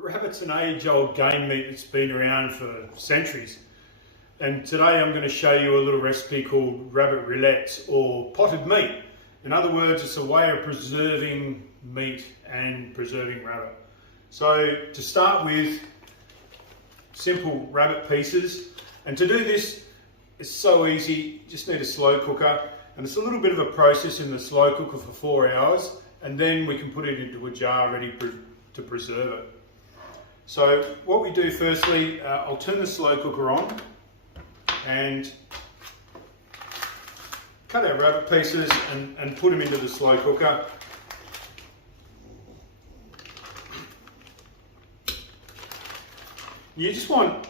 Rabbit's an age-old game meat that's been around for centuries. And today I'm going to show you a little recipe called rabbit rillettes, or potted meat. In other words, it's a way of preserving meat and preserving rabbit. So to start with, simple rabbit pieces. And to do this, it's so easy. You just need a slow cooker. And it's a little bit of a process in the slow cooker for 4 hours. And then we can put it into a jar ready to preserve it. So what we do firstly, I'll turn the slow cooker on and cut our rabbit pieces and put them into the slow cooker. You just want,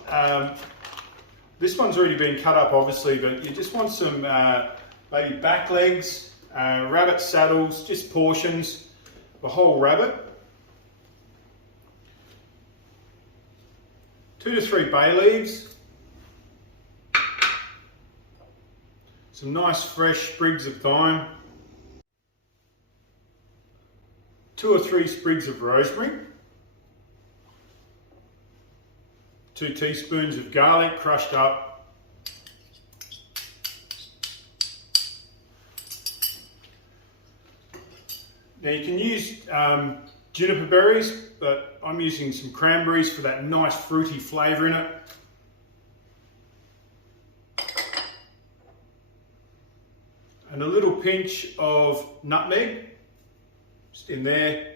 this one's already been cut up obviously, but you just want some maybe back legs, rabbit saddles, just portions, the whole rabbit. 2 to 3 bay leaves, some nice fresh sprigs of thyme, 2 or 3 sprigs of rosemary, 2 teaspoons of garlic crushed up, now you can use juniper berries, but I'm using some cranberries for that nice fruity flavour in it. And a little pinch of nutmeg, just in there.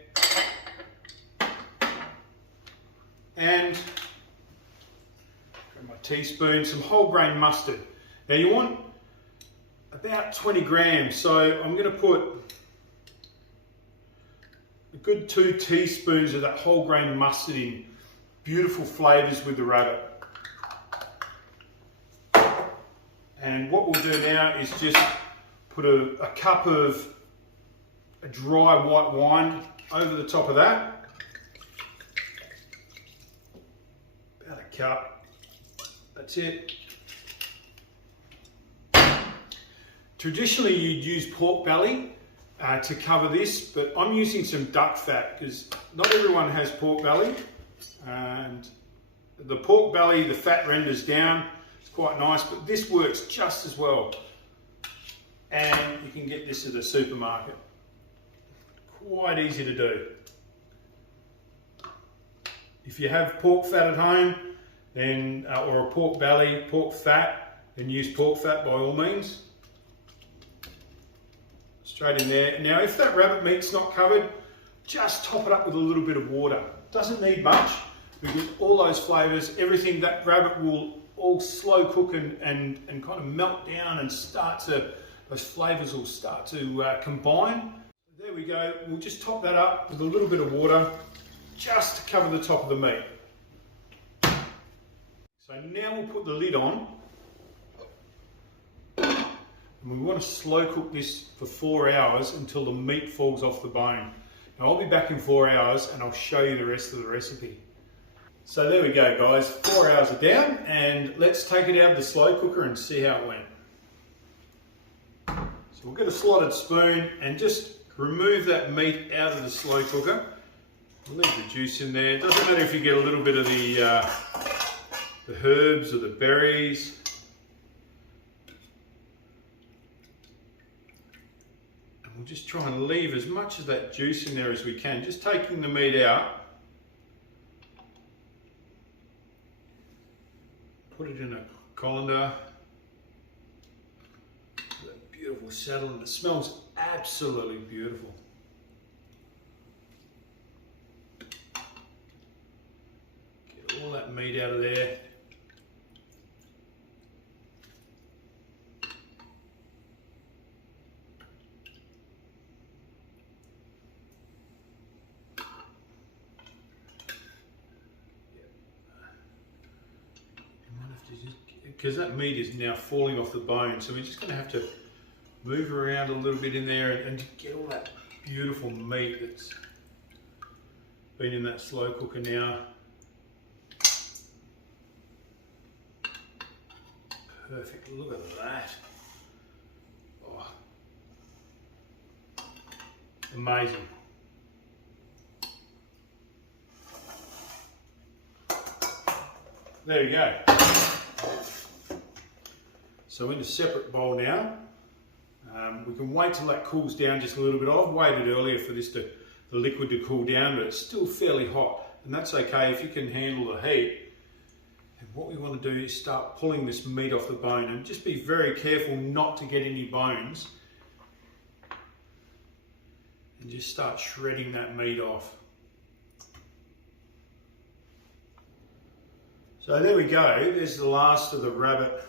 And my teaspoon, some whole grain mustard. Now you want about 20 grams, so I'm going to put a good 2 teaspoons of that whole grain mustard in. Beautiful flavours with the rabbit. And what we'll do now is just put a cup of a dry white wine over the top of that. About a cup. That's it. Traditionally you'd use pork belly to cover this, but I'm using some duck fat because not everyone has pork belly, and the pork belly, the fat renders down. It's quite nice, but this works just as well, and you can get this at a supermarket. Quite easy to do. If you have pork fat at home, then or a pork belly, pork fat, then use pork fat by all means. Straight in there. Now if that rabbit meat's not covered, just top it up with a little bit of water. Doesn't need much. We get all those flavours, everything. That rabbit will all slow cook and kind of melt down and those flavours will start to combine. There we go. We'll just top that up with a little bit of water just to cover the top of the meat. So now we'll put the lid on. And we want to slow cook this for 4 hours until the meat falls off the bone. Now I'll be back in 4 hours and I'll show you the rest of the recipe. So there we go guys, 4 hours are down, and let's take it out of the slow cooker and see how it went. So we'll get a slotted spoon and just remove that meat out of the slow cooker. We'll leave the juice in there. It doesn't matter if you get a little bit of the herbs or the berries. We'll just try and leave as much of that juice in there as we can, just taking the meat out. Put it in a colander. That beautiful saddle, and it smells absolutely beautiful. Get all that meat out of there. Because that meat is now falling off the bone, so we're just going to have to move around a little bit in there and get all that beautiful meat that's been in that slow cooker now. Perfect, look at that. Oh. Amazing. there you go. So in a separate bowl now, we can wait till that cools down just a little bit. I've waited earlier for the liquid to cool down, but it's still fairly hot, and that's okay if you can handle the heat. And what we want to do is start pulling this meat off the bone, and just be very careful not to get any bones, and just start shredding that meat off. So there we go, there's the last of the rabbit.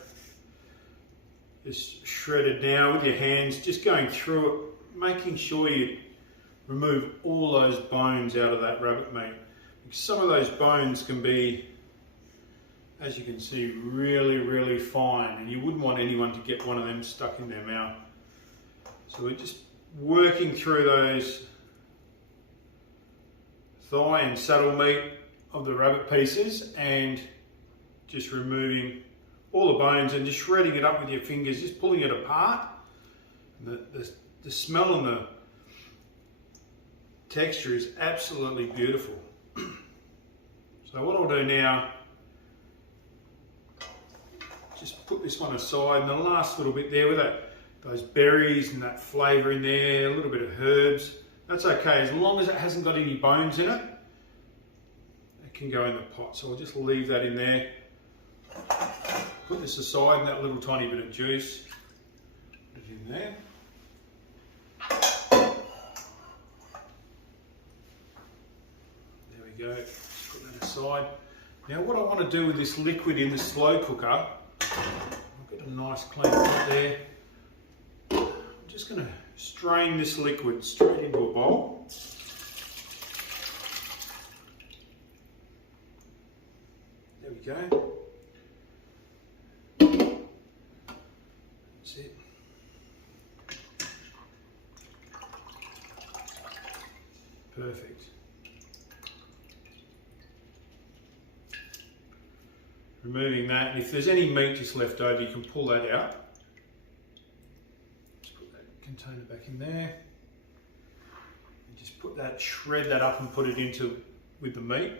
Just shredded now with your hands, just going through it, making sure you remove all those bones out of that rabbit meat. Because some of those bones can be, as you can see, really, really fine, and you wouldn't want anyone to get one of them stuck in their mouth. So we're just working through those thigh and saddle meat of the rabbit pieces and just removing all the bones and just shredding it up with your fingers, just pulling it apart. And the smell and the texture is absolutely beautiful. So what I'll do now, just put this one aside, and the last little bit there with those berries and that flavour in there, a little bit of herbs, that's okay, as long as it hasn't got any bones in it, it can go in the pot. So I'll just leave that in there. Put this aside, and that little tiny bit of juice, put it in there. There we go, just put that aside. Now what I want to do with this liquid in the slow cooker, I've got a nice clean pot there. I'm just going to strain this liquid straight into a bowl. There we go. That's it. Perfect. Removing that, and if there's any meat just left over, you can pull that out. Just put that container back in there. And just put that, shred that up and put it into with the meat.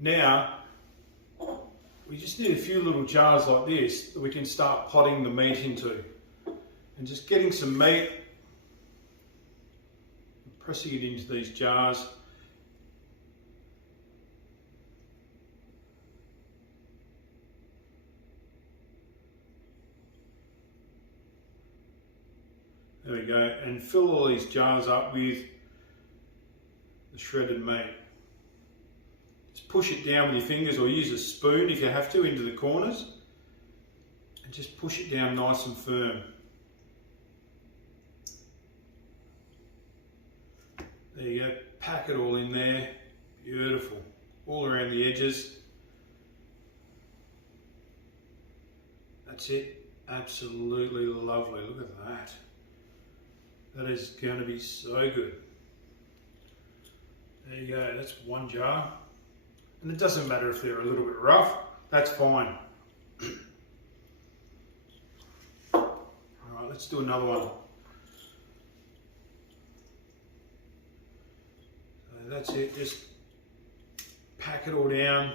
Now, we just need a few little jars like this that we can start potting the meat into. And just getting some meat, pressing it into these jars. There we go, and fill all these jars up with the shredded meat. Just push it down with your fingers, or use a spoon if you have to, into the corners, and just push it down nice and firm. There you go, pack it all in there, beautiful, all around the edges. That's it, absolutely lovely, look at that. That is going to be so good. There you go, that's one jar. And it doesn't matter if they're a little bit rough, that's fine. Alright, let's do another one. So that's it, just pack it all down.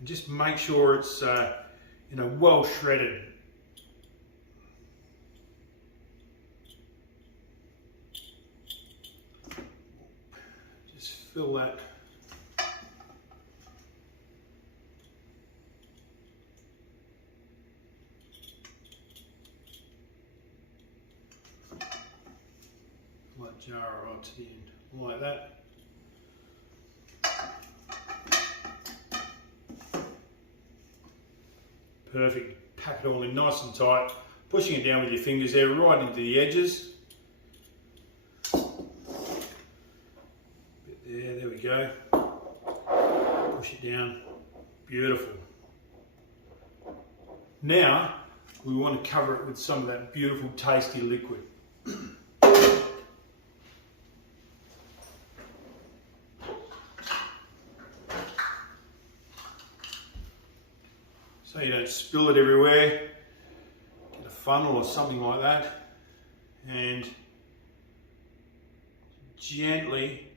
And just make sure it's well shredded. Just fill that. Jar right to the end, like that. Perfect. Pack it all in nice and tight, pushing it down with your fingers there, right into the edges. Bit there we go. Push it down. Beautiful. Now we want to cover it with some of that beautiful, tasty liquid. So you don't spill it everywhere. Get a funnel or something like that, and gently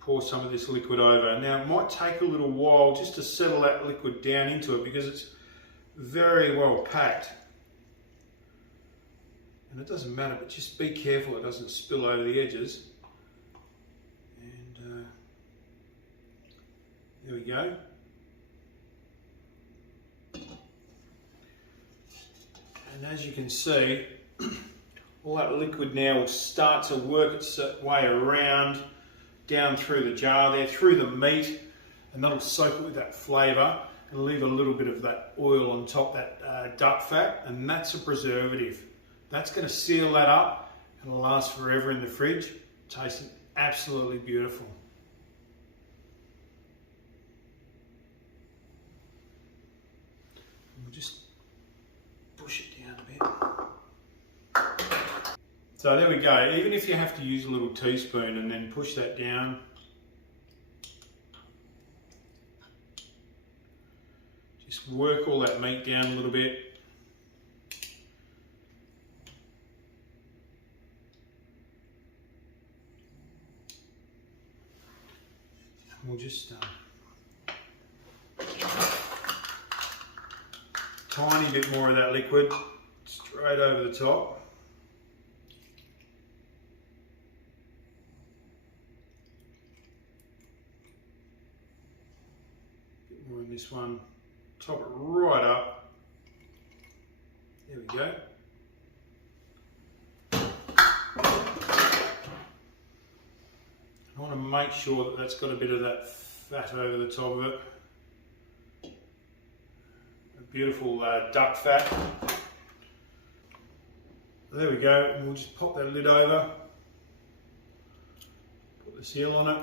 pour some of this liquid over. Now, it might take a little while just to settle that liquid down into it because it's very well packed. And it doesn't matter, but just be careful it doesn't spill over the edges. And there we go. And as you can see, all that liquid now will start to work its way around, down through the jar there, through the meat, and that'll soak it with that flavour and leave a little bit of that oil on top, that duck fat, and that's a preservative. That's going to seal that up and last forever in the fridge, tasting absolutely beautiful. We'll just push it down a bit. So there we go. Even if you have to use a little teaspoon and then push that down, just work all that meat down a little bit. We'll just tiny bit more of that liquid straight over the top. Bit more in this one. Top it right up. There we go. I want to make sure that that's got a bit of that fat over the top of it. A beautiful duck fat. There we go, and we'll just pop that lid over. Put the seal on it.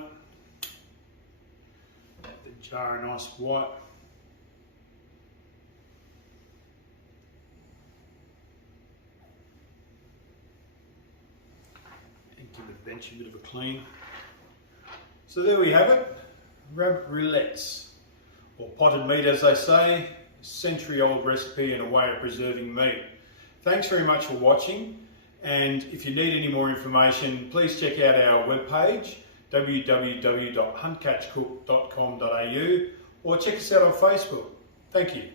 Make the jar a nice white. And give the bench a bit of a clean. So there we have it, rabbit rillettes, or potted meat as they say, a century-old recipe and a way of preserving meat. Thanks very much for watching, and if you need any more information, please check out our webpage, www.huntcatchcook.com.au, or check us out on Facebook. Thank you.